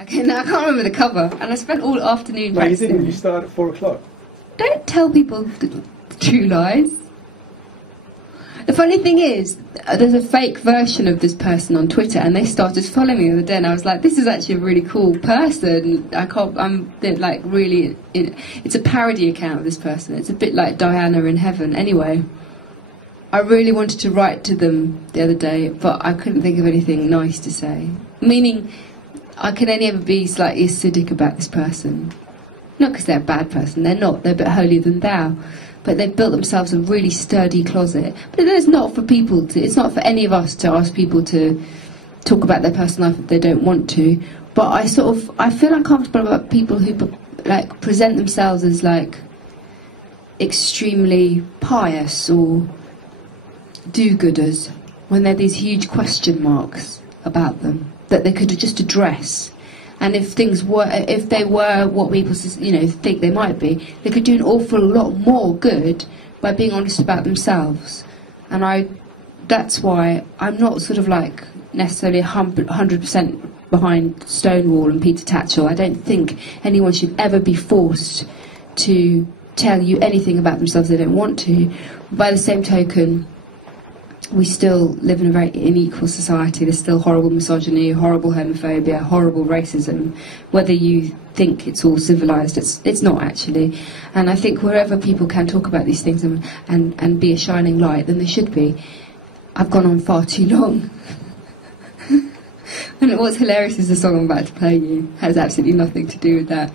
Okay, now I can't remember the cover, and I spent all afternoon No, you practicing. didn't. You started at 4 o'clock. Don't tell people the true lies. The funny thing is, there's a fake version of this person on Twitter, and they started following me the other day, and I was like, this is actually a really cool person. It's a parody account of this person. It's a bit like Diana in Heaven. Anyway, I really wanted to write to them the other day, but I couldn't think of anything nice to say. Meaning, I can only ever be slightly acidic about this person. Not because they're a bad person, they're not, they're a bit holier than thou. But they've built themselves a really sturdy closet. But it's not for people to, it's not for any of us to ask people to talk about their personal life if they don't want to. But I feel uncomfortable about people who present themselves as extremely pious or do-gooders when there are these huge question marks about them that they could just address. And if they were what people think they might be, they could do an awful lot more good by being honest about themselves. And that's why I'm not necessarily 100% behind Stonewall and Peter Tatchell. I don't think anyone should ever be forced to tell you anything about themselves they don't want to. By the same token, we still live in a very unequal society. There's still horrible misogyny, horrible homophobia, horrible racism. Whether you think it's all civilised, it's not actually. And I think wherever people can talk about these things and be a shining light, then they should be. I've gone on far too long. And what's hilarious is the song I'm about to play you has absolutely nothing to do with that.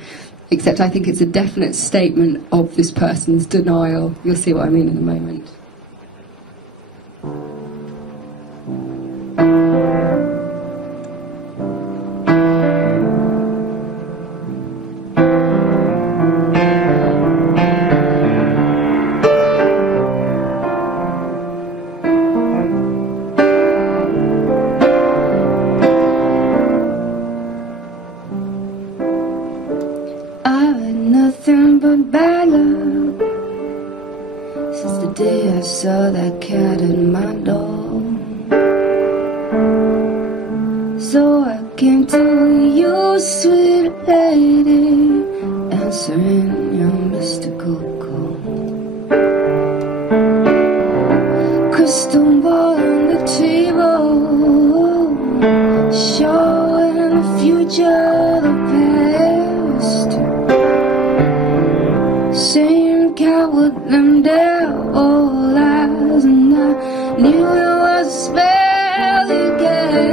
Except I think it's a definite statement of this person's denial. You'll see what I mean in a moment. I've had nothing but bad luck since the day I saw that cat at my door. So I came to you, sweet lady, answering your mystical call. Crystal ball on the table, showing the future, the past. Same coward, them devil lies, and I knew it was a spell you cast.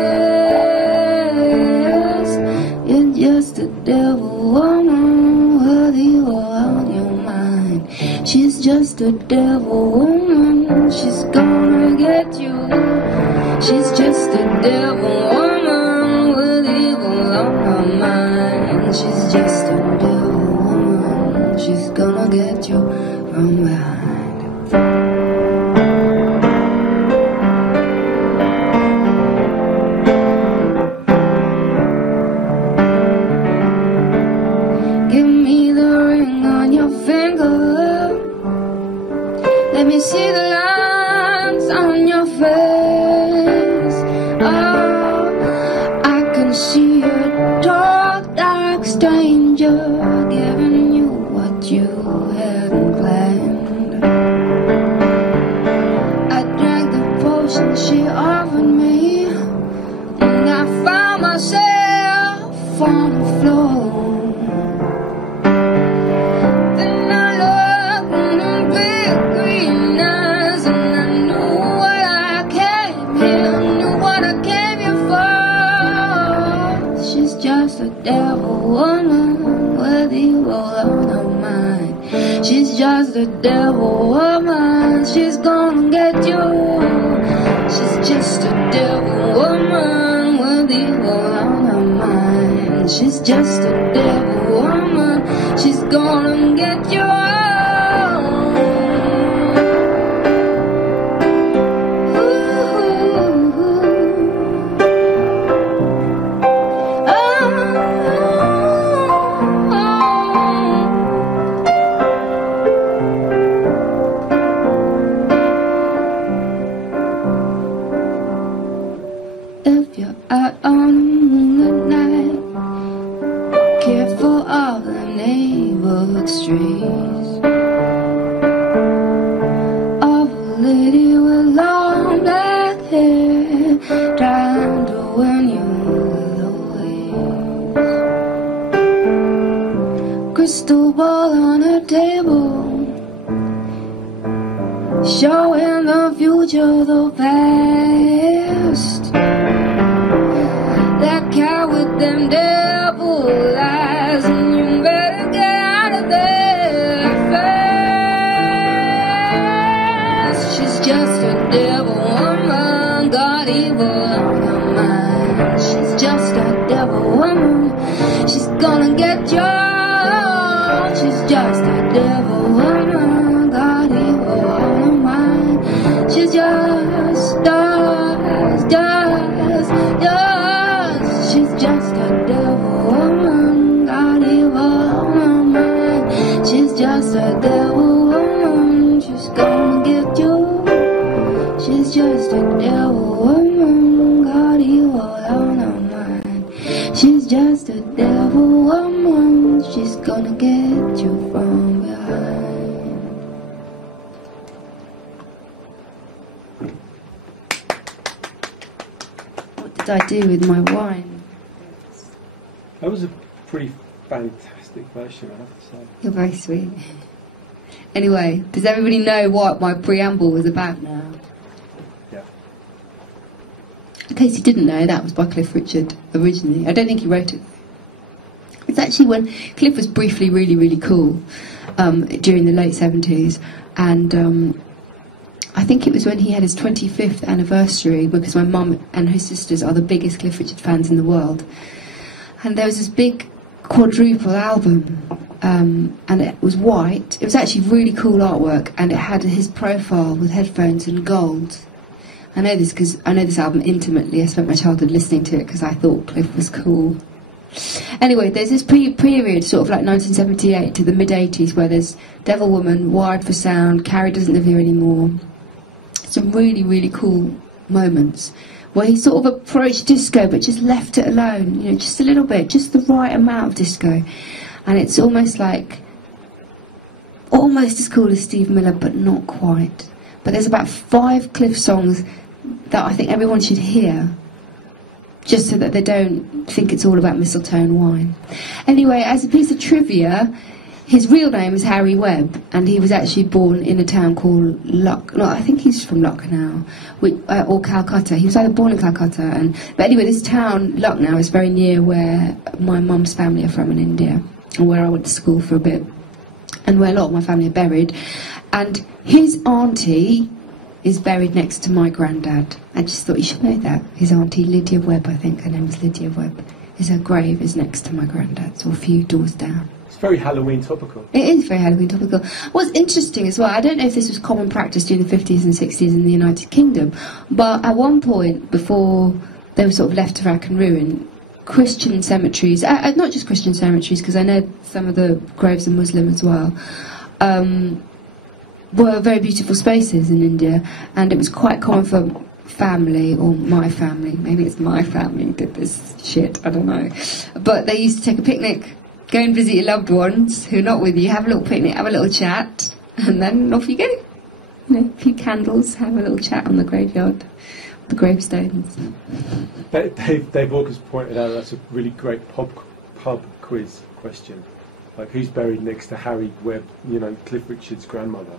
You're just a devil woman with evil on your mind. She's just a devil woman, she's gonna get you. She's just a devil woman with evil on her mind. She's just a devil woman, she's gonna get you from behind. Give me the ring on your finger, let me see the lines on your face. Oh, I can see a dark, dark stranger giving you what you hadn't planned. I drank the potion she offered me, and I found myself on the floor. Then I looked in her big green eyes, and I knew what I came here, knew what I came here for. She's just a devil woman with evil on her mind. She's just a devil woman, she's gonna get you. She's just a devil woman with evil on her mind. She's just a devil woman, she's gonna get you. If you're out on a moonlit night, neighborhood streets of a lady with long black hair trying to win you away. Crystal ball on a table, showing the future, the past. That cat with them devil eyes, and you better get out of there fast. She's just a devil woman, got evil on her mind. She's just a devil woman, she's gonna get you. She's just a devil woman, got evil on her mind. She's just she's just a devil woman, got evil on her mind. She's just a devil woman, she's gonna get you. She's just a devil woman, got evil on her mind. She's just a devil woman, she's gonna get you from behind. What did I do with my wine? That was a pretty fantastic version, I have to say. You're very sweet. Anyway, does everybody know what my preamble was about now? Yeah. In case you didn't know, that was by Cliff Richard originally. I don't think he wrote it. It's actually when Cliff was briefly really, really cool during the late 70s, and I think it was when he had his 25th anniversary, because my mum and her sisters are the biggest Cliff Richard fans in the world. And there was this big quadruple album, and it was white. It was actually really cool artwork, and it had his profile with headphones and gold. I know this because I know this album intimately. I spent my childhood listening to it because I thought Cliff was cool. Anyway, there's this period, sort of like 1978 to the mid-80s, where there's Devil Woman, Wired for Sound, Carrie Doesn't Live Here Anymore. Some really, really cool moments where he sort of approached disco but just left it alone, you know, just a little bit, just the right amount of disco. And it's almost like, almost as cool as Steve Miller, but not quite. But there's about 5 Cliff songs that I think everyone should hear, just so that they don't think it's all about mistletoe and wine. Anyway, as a piece of trivia, his real name is Harry Webb, and he was actually born in a town called I think he's from Lucknow, or Calcutta. He was either born in Calcutta, but anyway, this town, Lucknow, is very near where my mum's family are from in India, and where I went to school for a bit, and where a lot of my family are buried. And his auntie is buried next to my granddad. I just thought you should know that. His auntie, Lydia Webb, I think her name was Lydia Webb, her grave is next to my granddad's, or a few doors down. It's very Halloween topical. It is very Halloween topical. What's interesting as well, I don't know if this was common practice during the 50s and 60s in the United Kingdom, but at one point, before they were sort of left to rack and ruin, Christian cemeteries, not just Christian cemeteries, because I know some of the graves are Muslim as well, were very beautiful spaces in India, and it was quite common for family, or my family, maybe it's my family who did this shit, I don't know, but they used to take a picnic, go and visit your loved ones who are not with you, have a little picnic, have a little chat, and then off you go. You know, a few candles, have a little chat on the graveyard, the gravestones. Dave Walker's pointed out that's a really great pub quiz question. Like, who's buried next to Harry Webb, you know, Cliff Richard's grandmother?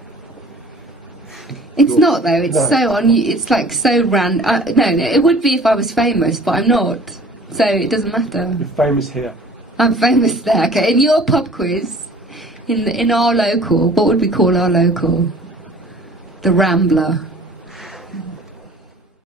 It's not, though. It's so it's like so random. No, it would be if I was famous, but I'm not. So it doesn't matter. You're famous here. I'm famous there. Okay, in your pub quiz, in our local, what would we call our local? The Rambler.